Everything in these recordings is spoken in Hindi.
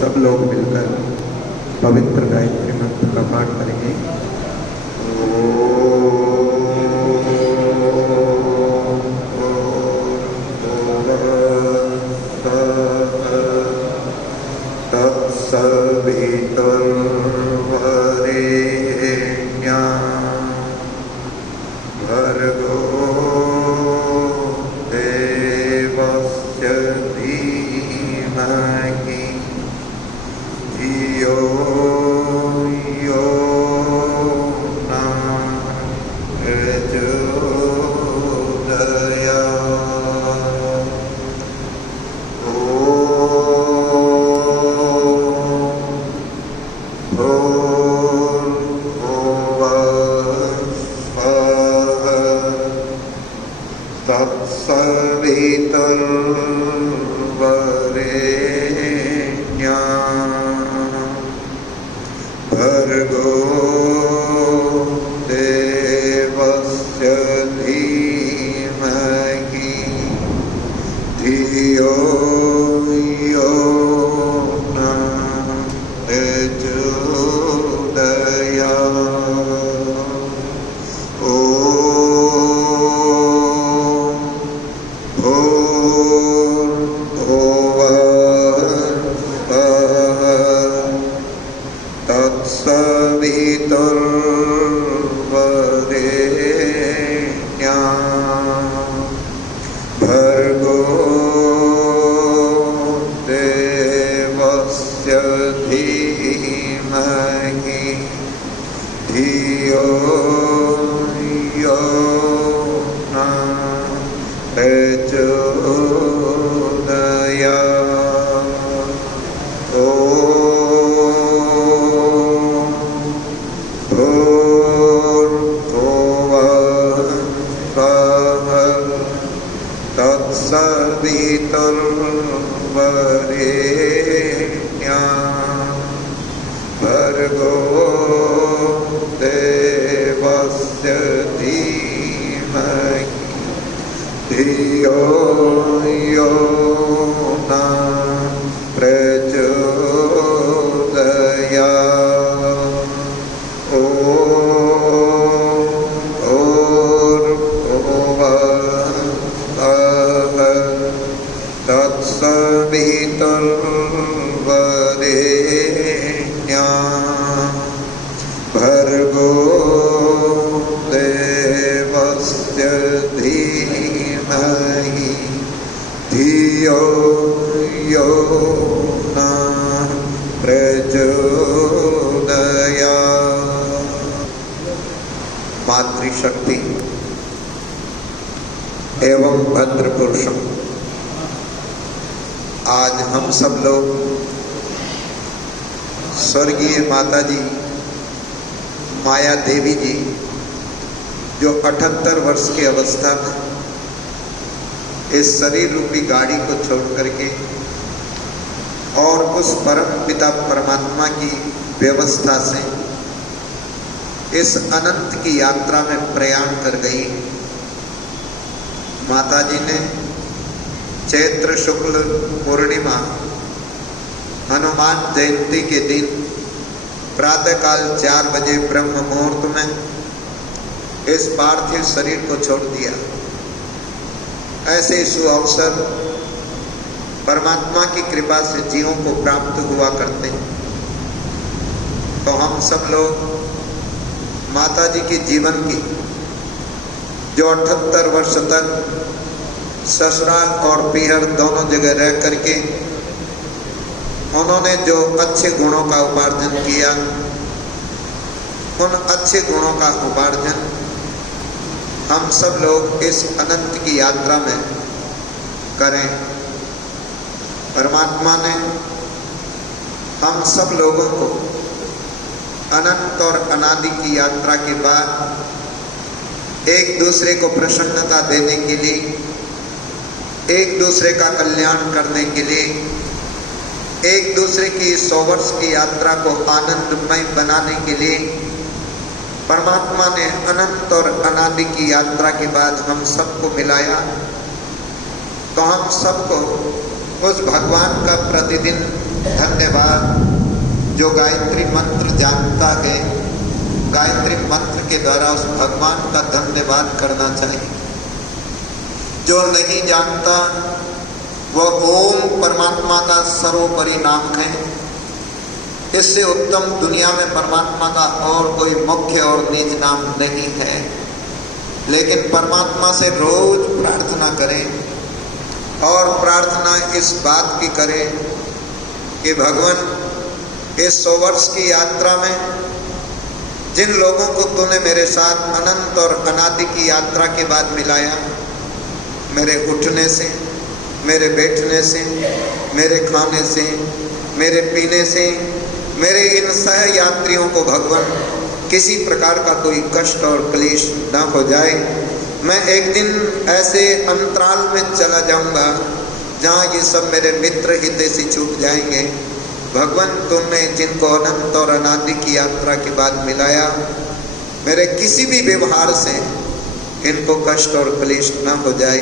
सब लोग मिलकर पवित्र गायत्री मंत्र का पाठ करेंगे। भर्गो देवस्य धीमहि धियो यो नः भर्गो देवस्य धीमहि धियो यो नः भर्गो देवस्य धीमहि धियो यो नः प्रचोदयात्। तत्सवितुर्वरेण्यं भर्गो देवस्य धीमहि धियो यो नः प्रचोदयात्। तत्सवितुर्वरेण्यं भर्गो देवस्य धीमहि धियो यो नः प्रचोदयात्। मातृशक्ति एवं भद्र पुरुषम, आज हम सब लोग स्वर्गीय माता जी माया देवी जी जो 78 वर्ष की अवस्था में इस शरीर रूपी गाड़ी को छोड़ करके और उस परम पिता परमात्मा की व्यवस्था से इस अनंत की यात्रा में प्रयाण कर गई। माता जी ने चैत्र शुक्ल पूर्णिमा हनुमान जयंती के दिन प्रातःकाल 4 बजे ब्रह्म मुहूर्त में इस पार्थिव शरीर को छोड़ दिया। ऐसे सुअवसर परमात्मा की कृपा से जीवों को प्राप्त हुआ करते हैं। तो हम सब लोग माता जी के जीवन की जो 78 वर्ष तक ससुराल और पीहर दोनों जगह रह करके उन्होंने जो अच्छे गुणों का उपार्जन किया, उन अच्छे गुणों का उपार्जन हम सब लोग इस अनंत की यात्रा में करें। परमात्मा ने हम सब लोगों को अनंत और अनादि की यात्रा के बाद एक दूसरे को प्रसन्नता देने के लिए, एक दूसरे का कल्याण करने के लिए, एक दूसरे की 100 वर्ष की यात्रा को आनंदमय बनाने के लिए परमात्मा ने अनंत और अनादि की यात्रा के बाद हम सबको मिलाया। तो हम सबको उस भगवान का प्रतिदिन धन्यवाद, जो गायत्री मंत्र जानता है, गायत्री मंत्र के द्वारा उस भगवान का धन्यवाद करना चाहिए। जो नहीं जानता वह ओम परमात्मा का सर्वोपरि नाम है। इससे उत्तम दुनिया में परमात्मा का और कोई मुख्य और निज नाम नहीं है। लेकिन परमात्मा से रोज प्रार्थना करें, और प्रार्थना इस बात की करें कि भगवान, इस 100 वर्ष की यात्रा में जिन लोगों को तूने मेरे साथ अनंत और अनादि की यात्रा के बाद मिलाया, मेरे उठने से, मेरे बैठने से, मेरे खाने से, मेरे पीने से, मेरे इन सह यात्रियों को भगवान किसी प्रकार का कोई कष्ट और क्लेश न हो जाए। मैं एक दिन ऐसे अंतराल में चला जाऊंगा जहाँ ये सब मेरे मित्र हितैषी छूट जाएंगे। भगवान, तुमने जिनको अनंत और अनादि की यात्रा के बाद मिलाया, मेरे किसी भी व्यवहार से इनको कष्ट और क्लेश न हो जाए,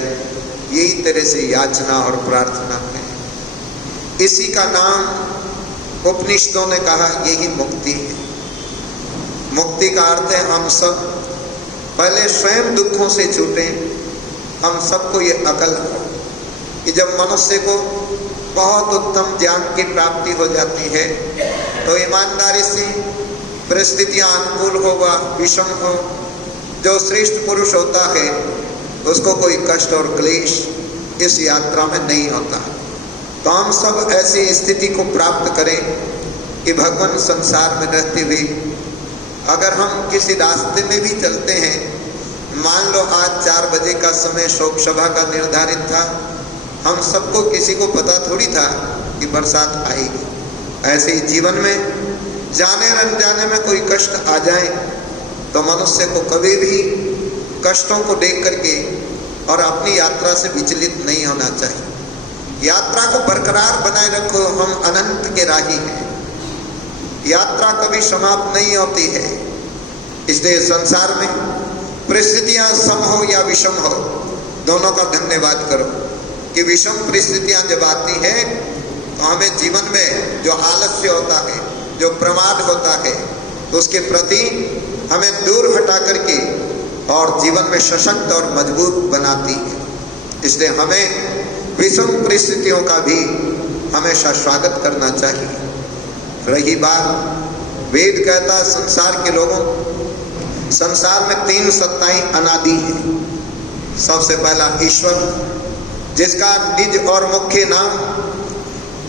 यही तेरे से याचना और प्रार्थना है। इसी का नाम उपनिषदों ने कहा, यही मुक्ति है। मुक्ति का अर्थ है हम सब पहले स्वयं दुखों से छूटे। हम सबको ये अकल हो कि जब मनुष्य को बहुत उत्तम ज्ञान की प्राप्ति हो जाती है तो ईमानदारी से, परिस्थितियां अनुकूल हो व विषम हो, जो श्रेष्ठ पुरुष होता है उसको कोई कष्ट और क्लेश इस यात्रा में नहीं होता। तो हम सब ऐसी स्थिति को प्राप्त करें कि भगवान संसार में रहते हुए अगर हम किसी रास्ते में भी चलते हैं, मान लो आज 4 बजे का समय शोक सभा का निर्धारित था, हम सबको किसी को पता थोड़ी था कि बरसात आएगी। ऐसे ही जीवन में जाने अनजाने में कोई कष्ट आ जाए तो मनुष्य को कभी भी कष्टों को देख करके और अपनी यात्रा से विचलित नहीं होना चाहिए। यात्रा को बरकरार बनाए रखो, हम अनंत के राही हैं। यात्रा कभी समाप्त नहीं होती है। इसलिए संसार में परिस्थितियां सम हो या विषम हो, दोनों का धन्यवाद करो कि विषम परिस्थितियां जब आती है तो हमें जीवन में जो आलस्य होता है, जो प्रमाद होता है, उसके प्रति हमें दूर हटा करके और जीवन में सशक्त और मजबूत बनाती है। इसलिए हमें विषम परिस्थितियों का भी हमेशा स्वागत करना चाहिए। रही बात, वेद कहता है संसार के लोगों, संसार में 3 सत्ताएं अनादि है। सबसे पहला ईश्वर, जिसका निज और मुख्य नाम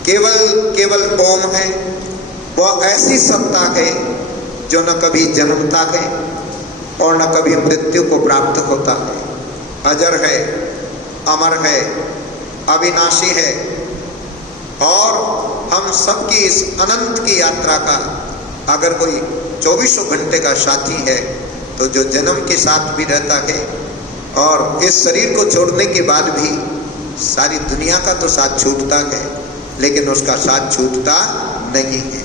केवल ओम है। वह ऐसी सत्ता है जो न कभी जन्मता है और न कभी मृत्यु को प्राप्त होता है। अजर है, अमर है, अविनाशी है, और हम सबकी इस अनंत की यात्रा का अगर कोई 24 घंटे का साथी है तो जो जन्म के साथ भी रहता है और इस शरीर को छोड़ने के बाद भी सारी दुनिया का तो साथ छूटता है, लेकिन उसका साथ छूटता नहीं है।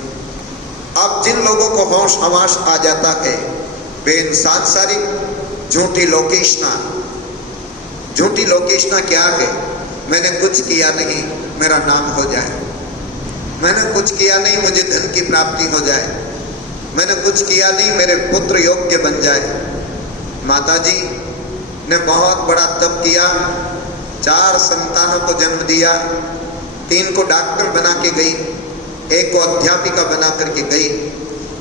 अब जिन लोगों को होश हवास आ जाता है वे इन सांसारिक झूठी लोकेशना क्या है? मैंने कुछ किया नहीं मेरा नाम हो जाए, मैंने कुछ किया नहीं मुझे धन की प्राप्ति हो जाए, मैंने कुछ किया नहीं मेरे पुत्र योग्य बन जाए। माता जी ने बहुत बड़ा तप किया, 4 संतानों को जन्म दिया, 3 को डॉक्टर बना के गई, 1 को अध्यापिका बना करके गई।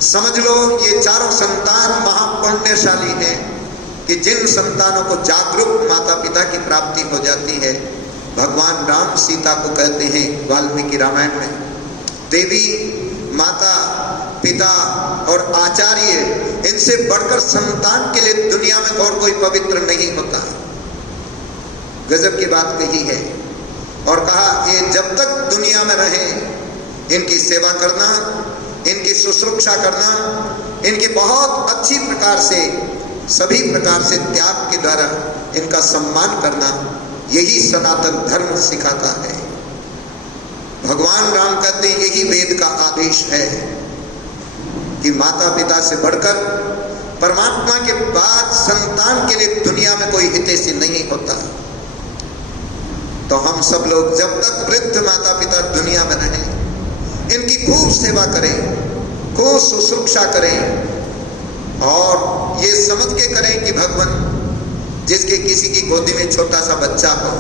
समझ लो ये 4 संतान महापुण्यशाली हैं कि जिन संतानों को जागरूक माता पिता की प्राप्ति हो जाती है। भगवान राम सीता को कहते हैं वाल्मीकि रामायण में, देवी, माता, पिता और आचार्य, इनसे बढ़कर संतान के लिए दुनिया में और कोई पवित्र नहीं होता। गजब की बात कही है। और कहा ये जब तक दुनिया में रहे इनकी सेवा करना, इनकी शुश्रूषा करना, इनकी बहुत अच्छी प्रकार से सभी प्रकार से त्याग के द्वारा इनका सम्मान करना, यही सनातन धर्म सिखाता है। भगवान राम कहते हैं यही वेद का आदेश है कि माता पिता से बढ़कर परमात्मा के बाद संतान के लिए दुनिया में कोई हितैषी नहीं होता। तो हम सब लोग जब तक वृद्ध माता पिता दुनिया में रहें, इनकी खूब सेवा करें, खूब शुश्रूषा करें और ये समझ के करें कि भगवान जिसके किसी की गोदी में छोटा सा बच्चा हो,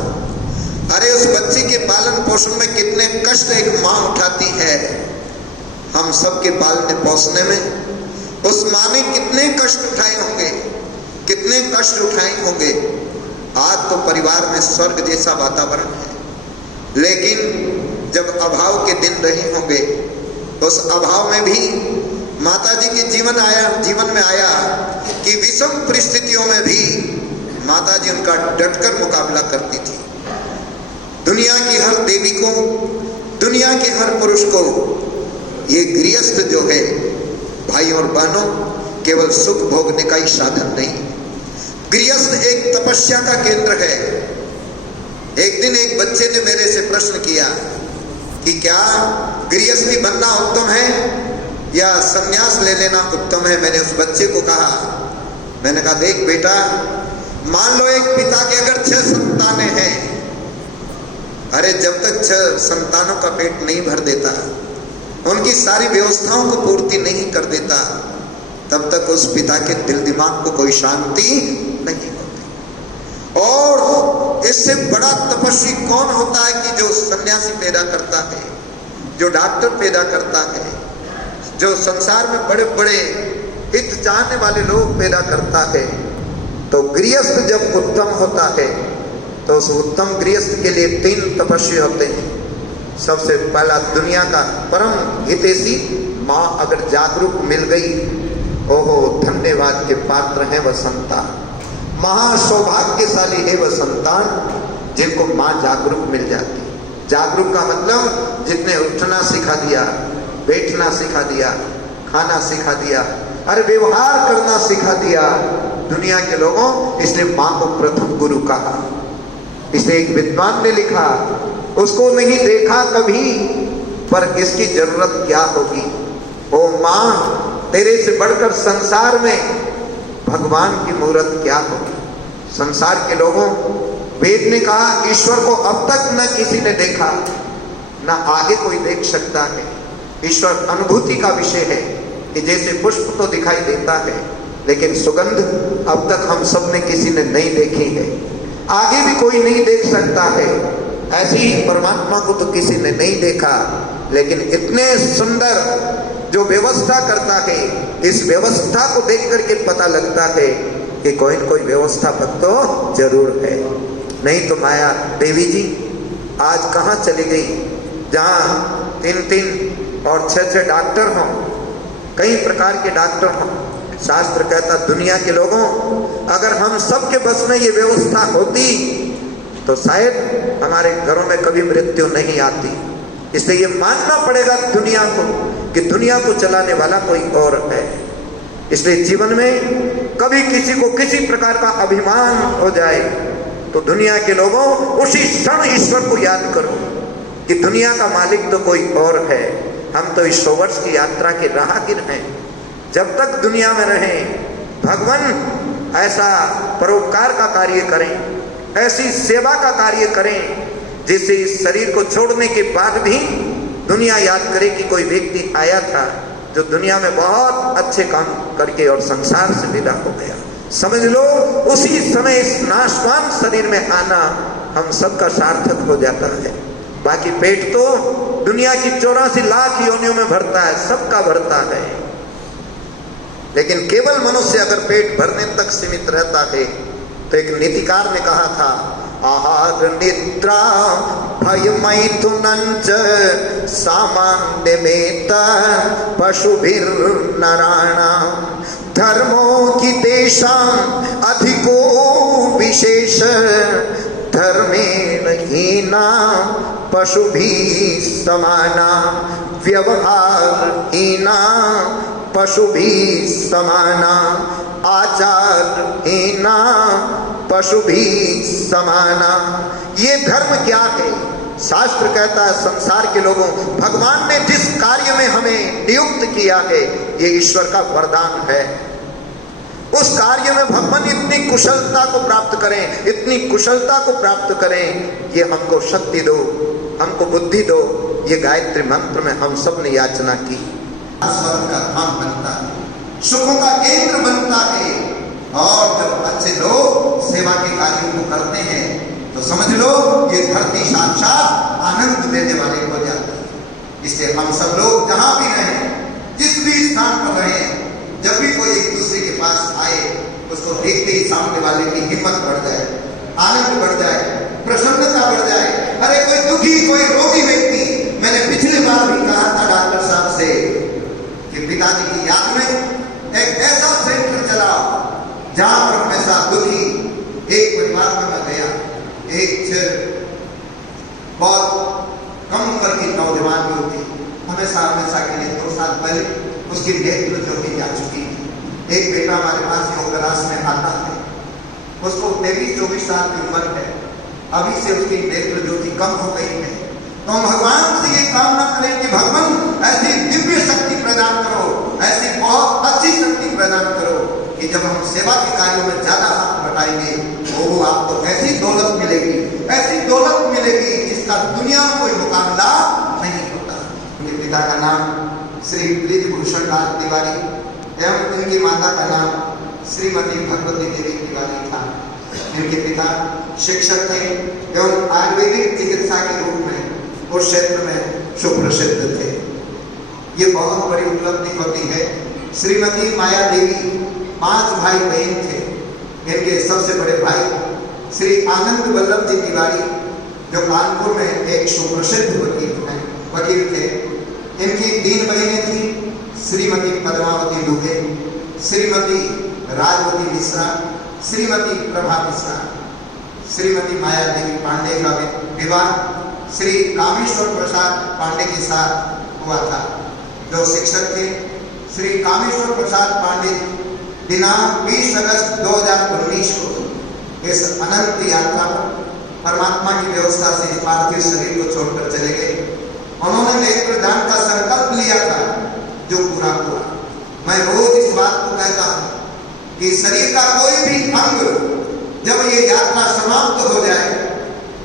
अरे उस बच्चे के पालन पोषण में कितने कष्ट एक माँ उठाती है, हम सबके पालने पोसने में उस माँ ने कितने कष्ट उठाए होंगे, कितने कष्ट उठाए होंगे। आज तो परिवार में स्वर्ग जैसा वातावरण है, लेकिन जब अभाव के दिन रहे होंगे तो उस अभाव में भी माता जी के जीवन में आया कि विषम परिस्थितियों में भी माता जी उनका डटकर मुकाबला करती थी। दुनिया की हर देवी को, दुनिया के हर पुरुष को ये गृहस्थ जो है भाई और बहनों, केवल सुख भोगने का ही साधन नहीं, गृहस्थ एक तपस्या का केंद्र है। एक दिन एक बच्चे ने मेरे से प्रश्न किया कि क्या गृहस्थी बनना उत्तम है या संन्यास ले लेना उत्तम है। मैंने उस बच्चे को कहा, मैंने कहा देख बेटा, मान लो एक पिता के अगर 6 संतानें हैं, अरे जब तक 6 संतानों का पेट नहीं भर देता, उनकी सारी व्यवस्थाओं को पूर्ति नहीं कर देता, तब तक उस पिता के दिल दिमाग को कोई शांति नहीं होती। और इससे बड़ा तपस्वी कौन होता है कि जो सन्यासी पैदा करता है, जो डॉक्टर पैदा करता है, जो संसार में बड़े बड़े हित चाहने वाले लोग पैदा करता है। तो गृहस्थ जब उत्तम होता है तो उस उत्तम गृहस्थ के लिए 3 तपस्वी होते हैं। सबसे पहला, दुनिया का परम हितैषी माँ अगर जागरूक मिल गई, ओहो धन्यवाद के पात्र है वह संतान, महासौभाग्यशाली है वह संतान जिनको माँ जागरूक मिल जाती। जागरूक का मतलब जितने उठना सिखा दिया, बैठना सिखा दिया, खाना सिखा दिया, अरे व्यवहार करना सिखा दिया दुनिया के लोगों। इसलिए माँ को प्रथम गुरु कहा। इसे एक विद्वान ने लिखा, उसको नहीं देखा कभी पर इसकी जरूरत क्या होगी। ओ माँ, तेरे से बढ़कर संसार में भगवान की मूर्त क्या होगी। संसार के लोगों, वेद ने कहा ईश्वर को अब तक न किसी ने देखा, न आगे कोई देख सकता है। ईश्वर अनुभूति का विषय है कि जैसे पुष्प तो दिखाई देता है, लेकिन सुगंध अब तक हम सब ने किसी ने नहीं देखी है, आगे भी कोई नहीं देख सकता है। ऐसी ही परमात्मा को तो किसी ने नहीं देखा, लेकिन इतने सुंदर जो व्यवस्था करता है, इस व्यवस्था को देख करके पता लगता है कि कोई न कोई व्यवस्थापक तो जरूर है। नहीं तो माया देवी जी आज कहाँ चली गई, जहाँ 3-3 और 6-6 डॉक्टर हों, कई प्रकार के डॉक्टर हों। शास्त्र कहता दुनिया के लोगों, अगर हम सब के बस में ये व्यवस्था होती तो शायद हमारे घरों में कभी मृत्यु नहीं आती। इसलिए ये मानना पड़ेगा दुनिया को कि दुनिया को चलाने वाला कोई और है। इसलिए जीवन में कभी किसी को किसी प्रकार का अभिमान हो जाए तो दुनिया के लोगों उसी क्षण ईश्वर को याद करो कि दुनिया का मालिक तो कोई और है। हम तो इस 100 वर्ष की यात्रा के राहगीर हैं। जब तक दुनिया में रहें, भगवान ऐसा परोपकार का कार्य करें, ऐसी सेवा का कार्य करें, जिससे इस शरीर को छोड़ने के बाद भी दुनिया याद करे कि कोई व्यक्ति आया था जो दुनिया में बहुत अच्छे काम करके और संसार से विदा हो गया। समझ लो उसी समय इस नाशवान शरीर में आना हम सबका सार्थक हो जाता है। बाकी पेट तो दुनिया की 84 लाख योनियों में भरता है, सबका भरता है। लेकिन केवल मनुष्य अगर पेट भरने तक सीमित रहता है तो एक नीतिकार ने कहा था, आहार निद्रा भय मैथुनंच सामान्यमेत पशुभिर्नराणां धर्मो की तेषां अधिको विशेष धर्मेण हीना पशुभिः समाना व्यवहार हीना पशुभिः समाना आचार हीना पशुभिः समाना। ये धर्म क्या है? शास्त्र कहता है संसार के लोगों, भगवान ने जिस कार्य में हमें नियुक्त किया है ये ईश्वर का वरदान है। उस कार्य में भगवान इतनी कुशलता को प्राप्त करें, इतनी कुशलता को प्राप्त करें, ये हमको शक्ति दो, हमको बुद्धि दो। ये गायत्री मंत्र में हम सब ने याचना की। स्वर्ग का धाम बनता है, सुखों का केंद्र बनता है। और जब अच्छे लोग सेवा के कार्यों को करते हैं तो समझ लो ये धरती साक्षात आनंद देने वाले हो जाती है। इसलिए हम सब लोग जहां भी रहें, जिस भी स्थान पर रहें, जब भी कोई एक दूसरे के पास आए, उसको देखते ही सामने वाले की हिम्मत बढ़ जाए, आनंद बढ़ जाए, प्रसन्नता बढ़ जाए। अरे कोई दुखी, कोई रोगी व्यक्ति, मैंने पिछले बार भी कहा था डॉक्टर साहब से कि पिताजी की याद में एक ऐसा सेंटर चलाओ जहां पर हमेशा दुखी, एक परिवार में मैं गया, एक बहुत कम उम्र की नौजवान भी होती, हमेशा के लिए 2 साल पहले उसकी नेत्र ज्योति जा चुकी थी। एक बेटा हमारे पास योग क्लास में आता है, उसको 23-24 साल की उम्र है, अभी से उसकी नेत्र ज्योति कम हो गई है। तो हम भगवान से ये कामना करें कि भगवान ऐसी दिव्य शक्ति प्रदान करो, ऐसी बहुत अच्छी शक्ति प्रदान करो कि जब हम सेवा के कार्यों में ज्यादा हाथ बटाएंगे वो आपको ऐसी दौलत मिलेगी, ऐसी दौलत मिलेगी जिसका दुनिया में कोई मुकाबला नहीं होता। उनके पिता का नाम श्री ब्रिजभूषण लाल तिवारी एवं उनकी माता का नाम श्रीमती भगवती देवी तिवारी था। इनके पिता शिक्षक थे एवं आयुर्वेदिक चिकित्सा के रूप में उस क्षेत्र में सुप्रसिद्ध थे। ये बहुत बड़ी उपलब्धि होती है। श्रीमती माया देवी 5 भाई बहन थे। इनके सबसे बड़े भाई श्री आनंद वल्लभ जी तिवारी जो कानपुर में एक सुप्रसिद्ध वकील थे। इनकी 3 बहनें थी, श्रीमती पद्मावती दुबे, श्रीमती राजवती मिश्रा, श्रीमती प्रभा मिश्रा। श्रीमती माया देवी पांडे का विवाह श्री कामेश्वर प्रसाद पांडे के साथ हुआ था, जो शिक्षक थे। श्री कामेश्वर प्रसाद पांडे दिनांक 20 अगस्त 2019 को इस अनंत यात्रा पर परमात्मा की व्यवस्था से पार्थिव शरीर को छोड़कर चले गए। उन्होंने नेत्रदान का संकल्प लिया था जो पूरा हुआ। मैं रोज इस बात को कहता हूं कि शरीर का कोई भी अंग जब ये यात्रा समाप्त हो जाए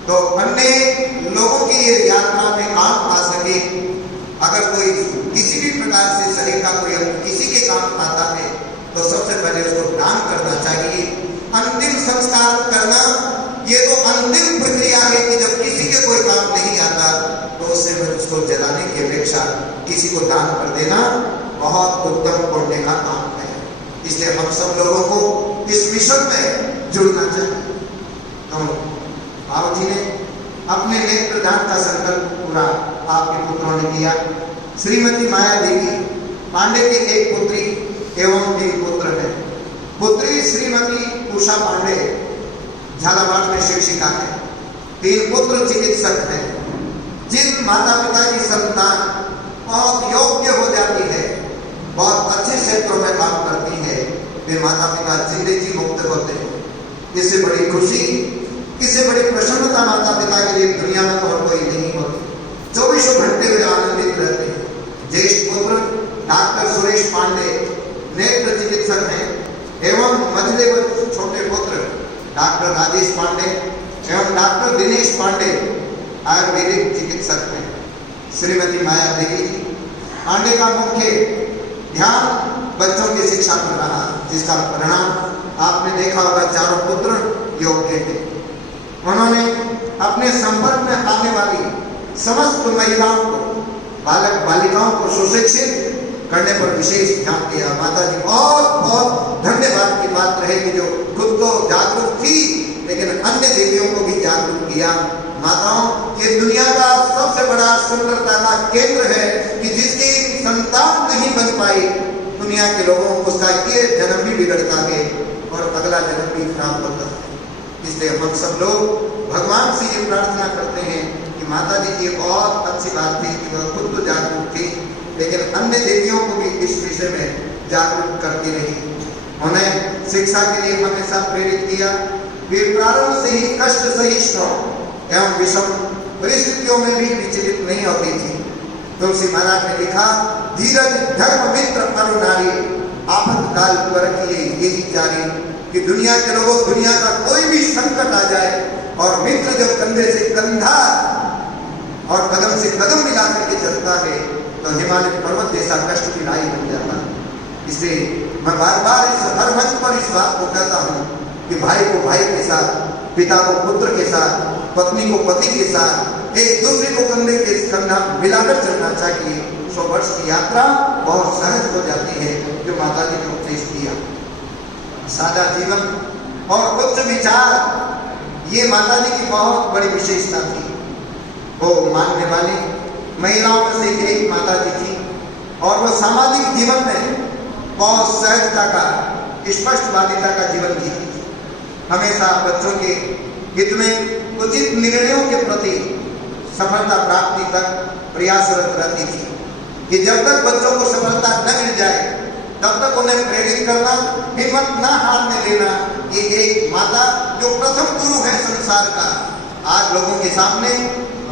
तो अन्य लोगों की ये यात्रा में काम आ सके। अगर कोई किसी भी प्रकार से शरीर का कोई अंग किसी के काम आता है तो सबसे पहले उसको दान करना चाहिए। अंतिम संस्कार करना ये तो अंतिम प्रक्रिया है कि जब किसी के कोई काम नहीं आता तो उससे उसको जलाने की अपेक्षा किसी को दान कर देना बहुत उत्तम पुण्य का काम है। इसलिए हम सब लोगों को इस मिशन में जुड़ना चाहिए। तो बाबू जी ने अपने नेत्रदान का संकल्प पूरा आपके पुत्रों ने किया। श्रीमती माया देवी पांडे की एक पुत्री एवं 3 पुत्र है। पुत्री श्रीमती उषा पांडे झालावाड़ में शिक्षिका है। 3 पुत्र चिकित्सक हैं। जिन माता पिता की संतान बहुत योग्य हो जाती है, बहुत अच्छे क्षेत्रों में काम करती है, वे माता पिता जिंदगी जी मुक्त होते हैं। इससे बड़ी खुशी, इससे बड़ी प्रसन्नता माता पिता के लिए दुनिया में और कोई नहीं होती। 24 घंटे वे आनंदित रहते हैं। ज्येष्ठ पुत्र डॉक्टर सुरेश पांडे नेत्र चिकित्सक हैं एवं मझले छोटे पुत्र डॉक्टर राजेश पांडे एवं डॉक्टर दिनेश पांडे आयुर्वेदिक चिकित्सक हैं। श्रीमती माया देवी पांडे का मुख्य ध्यान बच्चों की शिक्षा पर रहा, जिसका परिणाम आपने देखा होगा। 4 पुत्र योग्य थे। उन्होंने अपने संपर्क में आने वाली समस्त महिलाओं को, बालक बालिकाओं को सुशिक्षित करने पर विशेष ध्यान दिया। माता जी बहुत बहुत धन्यवाद की बात रहेगी जो खुद तो जागरूक थी लेकिन अन्य देवियों को भी जागरूक किया। माताओं, ये दुनिया का सबसे बड़ा सुंदरता का केंद्र है कि जिसकी संतान नहीं बन पाई, दुनिया के लोगों को उसका ये जन्म भी बिगड़ता है और अगला जन्म भी खराब होता है। इसलिए हम सब लोग भगवान से ये प्रार्थना करते हैं कि माता जी की बहुत अच्छी बात थी कि वह खुद तो जागरूक थी लेकिन अन्य देवियों को भी इस विषय में जागरूक करती रही। उन्हें शिक्षा के लिए हमेशा प्रेरित किया। वे प्रारंभ से ही कष्ट सहिष्णु एवं विषम परिस्थितियों में भी विचलित नहीं होती थी। तुलसी महाराज ने लिखा, धीरज धर्म मित्र अरु नारी आपातकाल पर रखिए यही जारी कि दुनिया के लोगों, दुनिया का कोई भी संकट आ जाए और मित्र जब कंधे से कंधा और कदम से कदम मिला करके चलता है तो हिमालय पर्वत जैसा कष्ट की राई बन जाता है। इसलिए मैं बार बार हर मंच पर इस बात को कहता हूँ कि भाई को भाई के साथ, पिता को पुत्र के साथ, पत्नी को पति के साथ एक दूसरे को कंधे के कंधा मिलाकर चलना चाहिए। 100 वर्ष की यात्रा बहुत सहज हो जाती है जो माता जी ने उपदेश दिया। सादा जीवन और उच्च विचार, ये माता जी की बहुत बड़ी विशेषता थी। वो मानने वाली महिलाओं में से एक माता जी थी और वो सामाजिक जीवन में बहुत सहजता का, स्पष्टवादिता का जीवन जीती थी। हमेशा बच्चों के हित में उचित निर्णयों के प्रति सफलता प्राप्ति तक प्रयासरत रहती थी कि जब तक बच्चों को सफलता न मिल जाए तब तक उन्हें प्रेरित करना, हिम्मत न हारने देना, ये एक माता जो प्रथम गुरु है संसार का। आज लोगों के सामने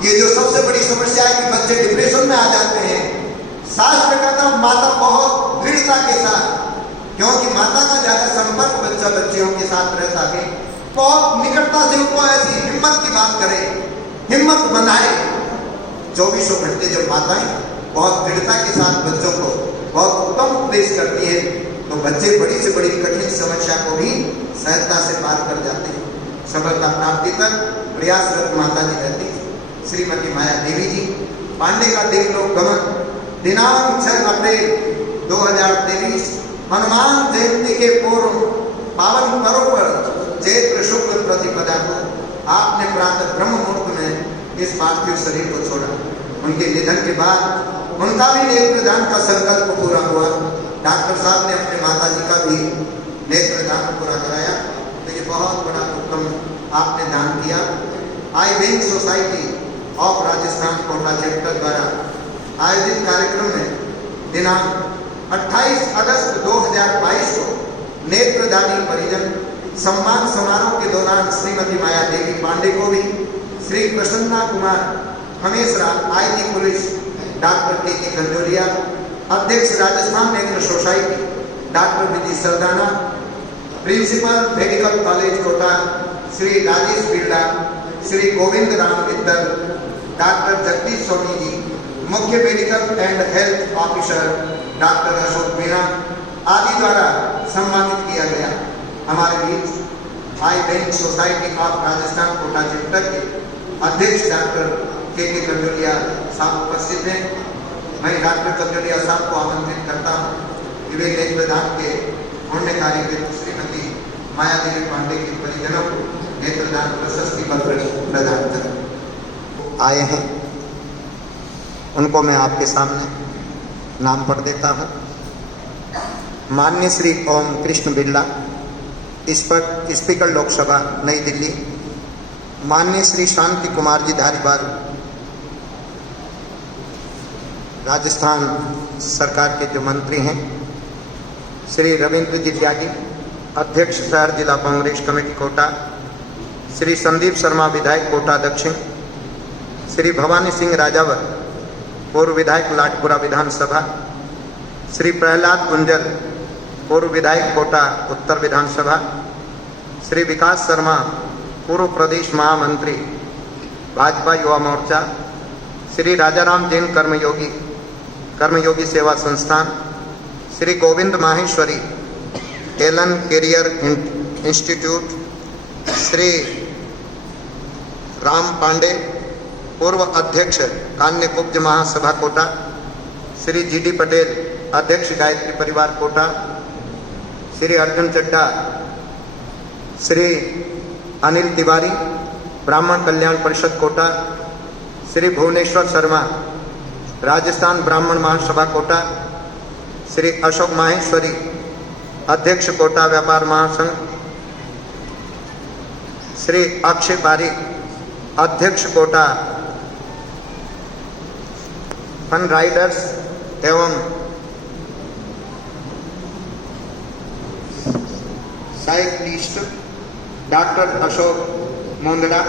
ये जो सबसे बड़ी समस्या है कि बच्चे डिप्रेशन में आ जाते हैं, शास्त्र कहता है माता बहुत दृढ़ता के साथ, क्योंकि माता का ज्यादा संपर्क बच्चा बच्चियों के साथ रहता है, बहुत निकटता से उनको ऐसी हिम्मत की बात करे, हिम्मत बनाए। 24 घंटे जब माताएं बहुत दृढ़ता के साथ बच्चों को बहुत उत्तम उपदेश करती है तो बच्चे बड़ी से बड़ी कठिन समस्या को भी सहजता से पार कर जाते हैं। सफलता प्राप्ति तक प्रयासरत माता जी रहती थी। श्रीमती माया देवी जी पांडे का देवलोक गमन दिनांक 6 अप्रैल 2023 हनुमान जयंती के पूर्व पावन पर्व पर चैत्र शुक्ल प्रतिपदा को आपने प्रातः ब्रह्म मुहूर्त में इस पार्थिव शरीर को छोड़ा। उनके निधन के बाद उनका भी नेत्रदान का संकल्प पूरा हुआ। डॉक्टर साहब ने अपने माता जी का भी नेत्रदान पूरा कराया। तो ये बहुत बड़ा उत्तम आपने दान किया। Eye wing society of Rajasthan Kota chapter द्वारा आयोजित कार्यक्रम में दिनांक 28 अगस्त 2022 को नेत्रदानी परिजन सम्मान समारोह के दौरान श्रीमती माया देवी पांडे को भी श्री प्रसन्ना कुमार हमेशरा IT police, doctor K Khanjoria, अध्यक्ष राजस्थान नेत्र society, doctor Vijay Sardana, principal medical college Kota Shri Rajesh Birla, Shri Govind Ram Mittal, doctor Jagdish Soni ji, मुख्य medical and health officer doctor Ashok Meena आदि द्वारा सम्मानित किया गया। हमारे बीच eye bank society of Rajasthan Kota chapter के अध्यक्ष डॉक्टर के कंजोरिया साहब उपस्थित हैं। मैं डॉक्टर कंजोरिया साहब को आमंत्रित करता हूँ कि वे नेत्रदान के पुण्यकारी श्रीमती माया देवी पांडे के परिजनों को नेत्रदान प्रशस्ति पत्र प्रदान करें। आए हैं उनको मैं आपके सामने नाम पढ़ देता हूँ। माननीय श्री ओम कृष्ण बिरला, स्पीकर लोकसभा नई दिल्ली। माननीय श्री शांति कुमार जी धारीवाल, राजस्थान सरकार के जो मंत्री हैं। श्री रविंद्र जी त्यागी, अध्यक्ष शहर जिला कांग्रेस कमेटी कोटा। श्री संदीप शर्मा विधायक कोटा दक्षिण। श्री भवानी सिंह राजावत, पूर्व विधायक लाटपुरा विधानसभा। श्री प्रहलाद गुंजल, पूर्व विधायक कोटा उत्तर विधानसभा। श्री विकास शर्मा, पूर्व प्रदेश महामंत्री Bhajpa Yuva Morcha. Shri Rajaram Jain Karmayogi Seva Sansthan. Shri Govind Maheshwari, Allen career institute. Shri Ram Pandey, पूर्व अध्यक्ष कान्य कुब्ज महासभा कोटा। श्री जीडी पटेल, अध्यक्ष गायत्री परिवार कोटा। श्री अर्जुन चड्डा, श्री अनिल तिवारी, ब्राह्मण कल्याण परिषद कोटा। श्री भुवनेश्वर शर्मा, राजस्थान ब्राह्मण महासभा कोटा। श्री अशोक माहेश्वरी, अध्यक्ष कोटा व्यापार महासंघ। श्री अक्षय पारिक, अध्यक्ष कोटा फन राइडर्स एवं साइक्लिस्ट। डॉक्टर अशोक मोंदड़ा,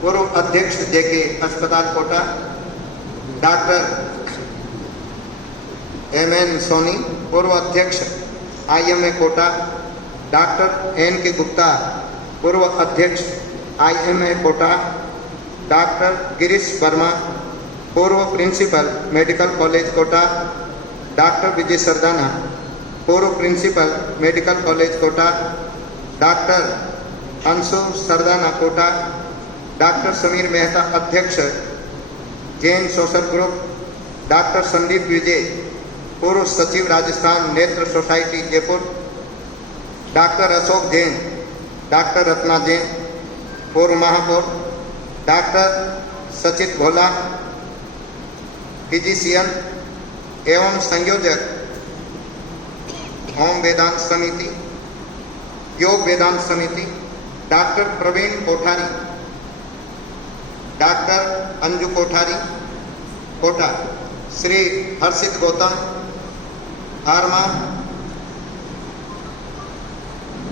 पूर्व अध्यक्ष जेके अस्पताल कोटा। डॉक्टर एमएन सोनी, पूर्व अध्यक्ष IMA Kota, doctor N.K. Gupta, पूर्व अध्यक्ष IMA कोटा, डॉक्टर गिरीश वर्मा, पूर्व principal medical college Kota, doctor Vijay Sardana, पूर्व principal medical college Kota, doctor Anshu Sardana Kota, doctor Sameer Mehta, अध्यक्ष Jain social group, doctor Sandeep Vijay, पूर्व सचिव राजस्थान नेत्र society Jaipur, doctor Ashok Jain, doctor Ratna Jain, पूर्व महापौर, डॉक्टर सचित भोला, फिजिशियन एवं संयोजक ओम वेदांत समिति, योग वेदांत समिति, डॉक्टर प्रवीण कोठारी, डॉक्टर अंजू कोठारी कोटा, श्री हर्षित गौतम, आरमा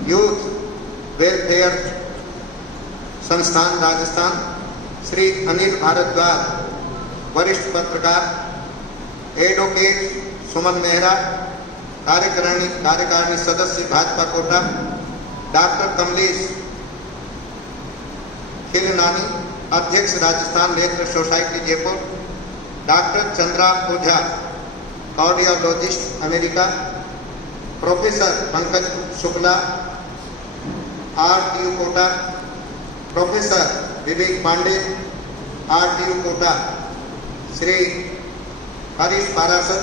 यूथ वेलफेयर संस्थान राजस्थान, श्री अनिल भारद्वाज, वरिष्ठ पत्रकार, एडवोकेट सुमन मेहरा, कार्यकारिणी सदस्य भाजपा कोटा, डॉक्टर कमलेश खिलनानी, अध्यक्ष राजस्थान नेत्र society Jaipur, doctor Chandra Ojha, cardiologist America, professor Pankaj Shukla, RTU Kota, professor Vivek Pandey, RTU Kota, Shri Harish Parashar,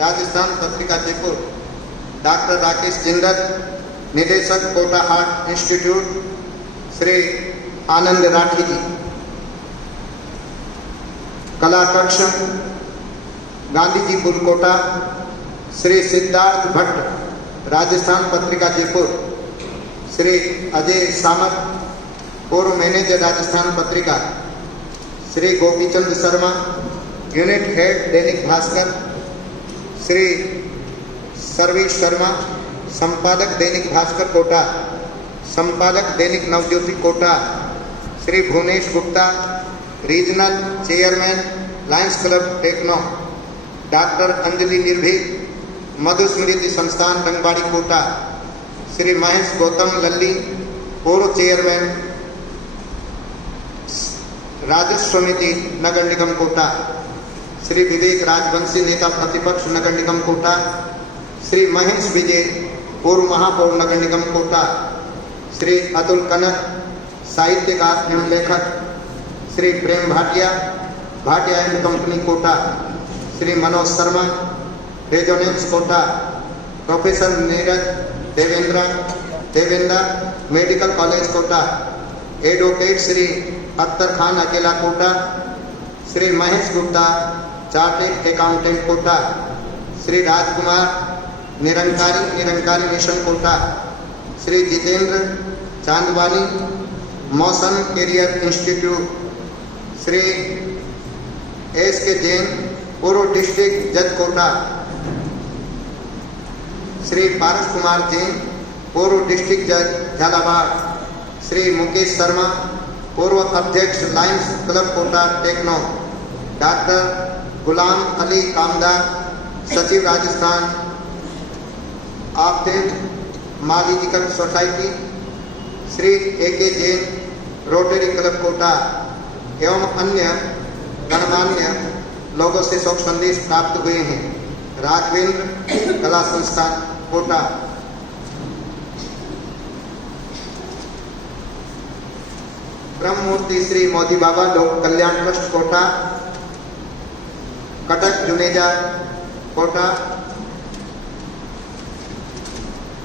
Rajasthan Patrika Jaipur, doctor Rakesh Jindal, निदेशक कोटा आर्ट इंस्टीट्यूट, श्री आनंद राठी जी, कला कक्ष गांधी जी बुलकोटा, श्री सिद्धार्थ भट्ट, राजस्थान पत्रिका जयपुर, श्री अजय सामत, पूर्व manager Rajasthan Patrika, Shri Gopichand Sharma, unit head Dainik Bhaskar, Shri Sarvesh Sharma, संपादक दैनिक भास्कर कोटा, संपादक Dainik Navjyoti Kota, Shri Bhuvanesh Gupta, regional chairman Lions club techno, doctor Anjali Nirbhik, Madhusmriti संस्थान रंगबाड़ी कोटा, श्री महेश गौतम लल्ली, पूर्व चेयरमैन राजस्व समिति नगर निगम कोटा, श्री विवेक राजवंशी, नेता प्रतिपक्ष नगर निगम कोटा, श्री महेश विजय, पूर्व महापौर नगर निगम कोटा, श्री अतुल कनक, साहित्यकार एवं लेखक, Shri Prem Bhatia, Bhatia and company Kota, Shri Manoj Sharma, Resonance Kota, professor Neeraj Devendra, medical college Kota, advocate Shri Akhtar Khan Akela Kota, Shri Mahesh Gupta, chartered accountant Kota, Shri Rajkumar Nirankari mission Kota, Shri Jitendra Chandwani, Mausam career institute, Shri SK Jain, पूर्व डिस्ट्रिक्ट जज कोटा, श्री पारस कुमार जैन, पूर्व डिस्ट्रिक्ट जज झालावाड़, श्री मुकेश शर्मा, पूर्व अध्यक्ष Lions Club Kota techno, doctor Ghulam Ali Kamdar, सचिव राजस्थान आपदेव मालिजिकल society, Shri AK Jain, Rotary Club Kota एवं अन्य गणमान्य लोगों से शोक संदेश प्राप्त हुए हैं। राघवेंद्र कला संस्थान कोटा, ब्रह्ममूर्ति श्री मोदी बाबा लोक कल्याण ट्रस्ट कोटा, कटक जुनेजा कोटा,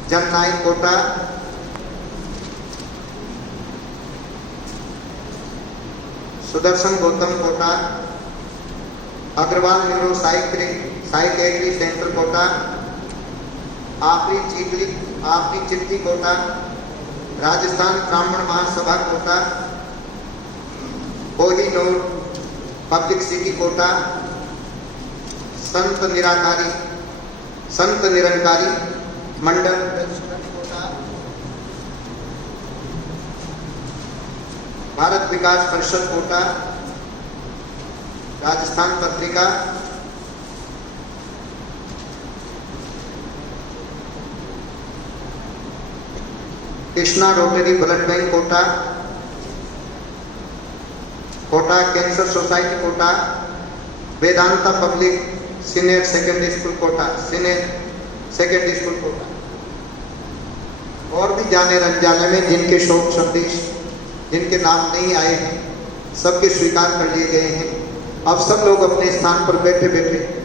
जननायक कोटा, सुदर्शन गौतम कोटा, अग्रवाल नेहरू साइकेट्री सेंटर कोटा, आपरी चिट्ठी कोटा, राजस्थान ब्राह्मण महासभा कोटा, कोहिनूर पब्लिक सिटी कोटा, संत निरंकारी मंडल कोटा, भारत विकास परिषद Kota, Rajasthan Patrika, Krishna rotary blood bank Kota, Kota cancer society Kota, Vedanta public senior secondary school Kota, senior secondary school Kota, और भी जाने अनजाने में जिनके शोक संदेश, जिनके नाम नहीं आए हैं, सबके स्वीकार कर लिए गए हैं। अब सब लोग अपने स्थान पर बैठे बैठे